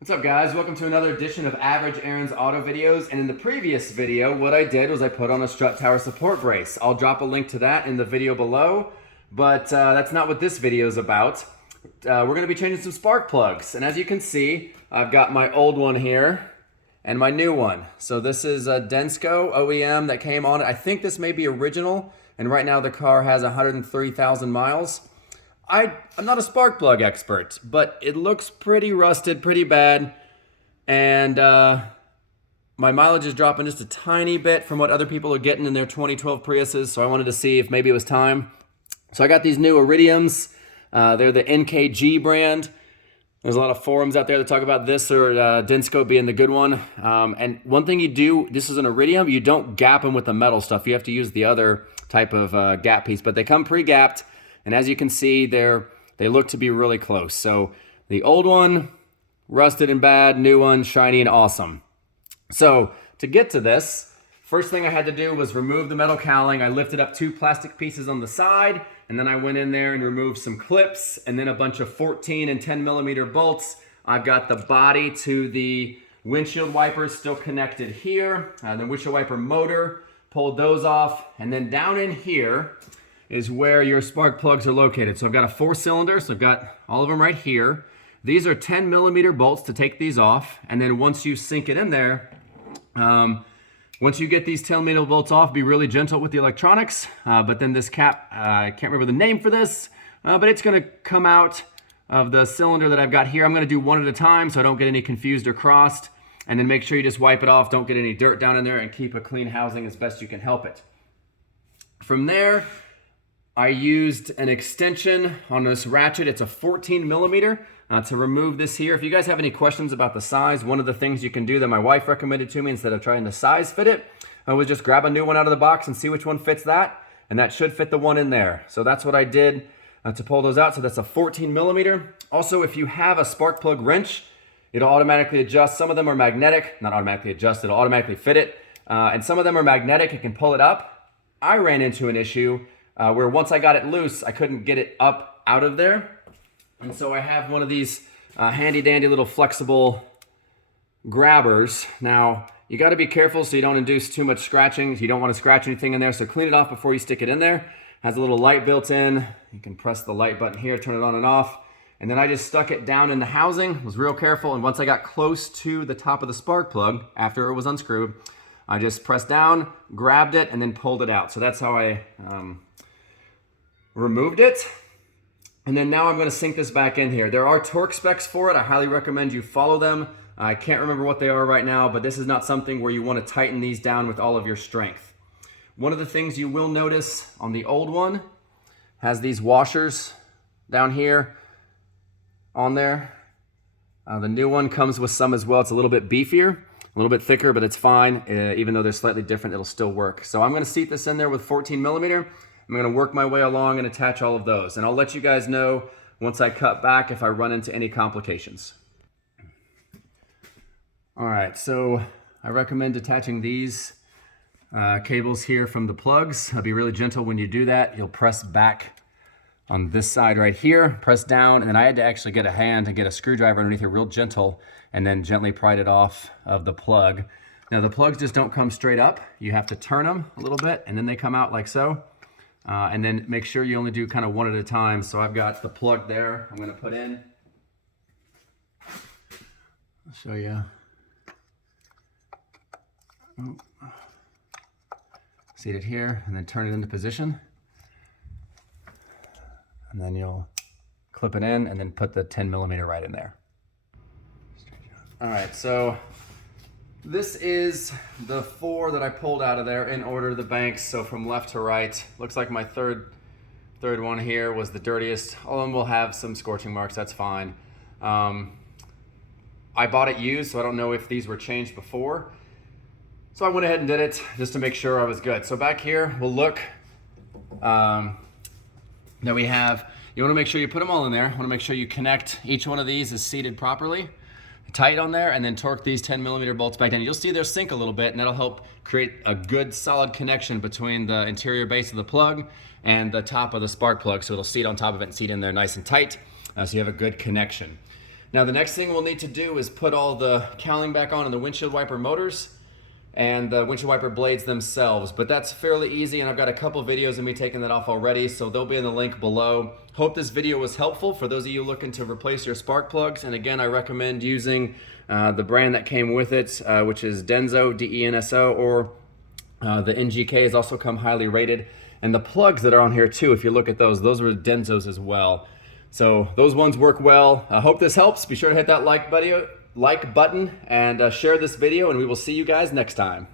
What's up, guys? Welcome to another edition of Average Aaron's Auto Videos. And in the previous video, what I did was I put on a strut tower support brace. I'll drop a link to that in the video below, but that's not what this video is about. We're going to be changing some spark plugs. And as you can see, I've got my old one here and my new one. So this is a Densko OEM that came on it. I think this may be original, and right now the car has 103,000 miles. I'm not a spark plug expert, but it looks pretty rusted, pretty bad, and my mileage is dropping just a tiny bit from what other people are getting in their 2012 Priuses, so I wanted to see if maybe it was time. So I got these new Iridiums. They're the NKG brand. There's a lot of forums out there that talk about this or Densko being the good one. And one thing you do, this is an Iridium, you don't gap them with the metal stuff. You have to use the other type of gap piece, but they come pre-gapped. And as you can see, they look to be really close. So the old one, rusted and bad, new one, shiny and awesome. So to get to this, first thing I had to do was remove the metal cowling. I lifted up 2 plastic pieces on the side, and then I went in there and removed some clips, and then a bunch of 14 and 10 millimeter bolts. I've got the body to the windshield wipers still connected here. The windshield wiper motor, pulled those off, and then down in here is where your spark plugs are located. So I've got a 4-cylinder, so I've got all of them right here. These are 10 millimeter bolts to take these off, and then once you sink it in there, once you get these 10 millimeter bolts off, be really gentle with the electronics, but then this cap, I can't remember the name for this, but it's gonna come out of the cylinder that I've got here. I'm gonna do one at a time so I don't get any confused or crossed, and then make sure you just wipe it off, don't get any dirt down in there, and keep a clean housing as best you can help it. From there, I used an extension on this ratchet. It's a 14 millimeter to remove this here. If you guys have any questions about the size, one of the things you can do that my wife recommended to me instead of trying to size fit it, was just grab a new one out of the box and see which one fits that, and that should fit the one in there. So that's what I did to pull those out. So that's a 14 millimeter. Also, if you have a spark plug wrench, it'll automatically adjust. Some of them are magnetic, not automatically adjust, it'll automatically fit it. And some of them are magnetic, it can pull it up. I ran into an issue where once I got it loose, I couldn't get it up out of there. And so I have one of these handy dandy little flexible grabbers. Now, you gotta be careful so you don't induce too much scratching. You don't wanna scratch anything in there, so clean it off before you stick it in there. Has a little light built in. You can press the light button here, turn it on and off. And then I just stuck it down in the housing, was real careful, and once I got close to the top of the spark plug, after it was unscrewed, I just pressed down, grabbed it, and then pulled it out. So that's how I removed it. And then now I'm going to sink this back in here. There are torque specs for it. I highly recommend you follow them. I can't remember what they are right now, but this is not something where you want to tighten these down with all of your strength. One of the things you will notice on the old one has these washers down here on there. The new one comes with some as well. It's a little bit beefier, a little bit thicker, but it's fine. Even though they're slightly different, it'll still work. So I'm going to seat this in there with 14 millimeter. I'm gonna work my way along and attach all of those. And I'll let you guys know once I cut back if I run into any complications. All right, so I recommend detaching these cables here from the plugs. Be really gentle when you do that. You'll press back on this side right here, press down, and then I had to actually get a hand and get a screwdriver underneath here real gentle and then gently pried it off of the plug. Now the plugs just don't come straight up. You have to turn them a little bit and then they come out like so. And then make sure you only do kind of one at a time. So I've got the plug there I'm going to put in. I'll show you. Seat it here and then turn it into position. And then you'll clip it in and then put the 10 millimeter right in there. All right, so this is the 4 that I pulled out of there in order of the banks, so from left to right. Looks like my third one here was the dirtiest. All of them will have some scorching marks, that's fine. I bought it used, so I don't know if these were changed before. So I went ahead and did it just to make sure I was good. So back here, we'll look that we have, you wanna make sure you put them all in there. You wanna make sure you connect, each one of these is seated properly. Tight on there, and then torque these 10 millimeter bolts back down. You'll see they'll sink a little bit, and that'll help create a good solid connection between the interior base of the plug and the top of the spark plug, so it'll seat on top of it and seat in there nice and tight, so you have a good connection. Now the next thing we'll need to do is put all the cowling back on in the windshield wiper motors and the windshield wiper blades themselves, but that's fairly easy, and I've got a couple videos of me taking that off already, so they'll be in the link below. Hope this video was helpful for those of you looking to replace your spark plugs, and again, I recommend using the brand that came with it, which is Denso, D-E-N-S-O, or the NGK has also come highly rated, and the plugs that are on here too, if you look at those were Densos as well. So those ones work well. I hope this helps. Be sure to hit that like button and share this video, and we will see you guys next time.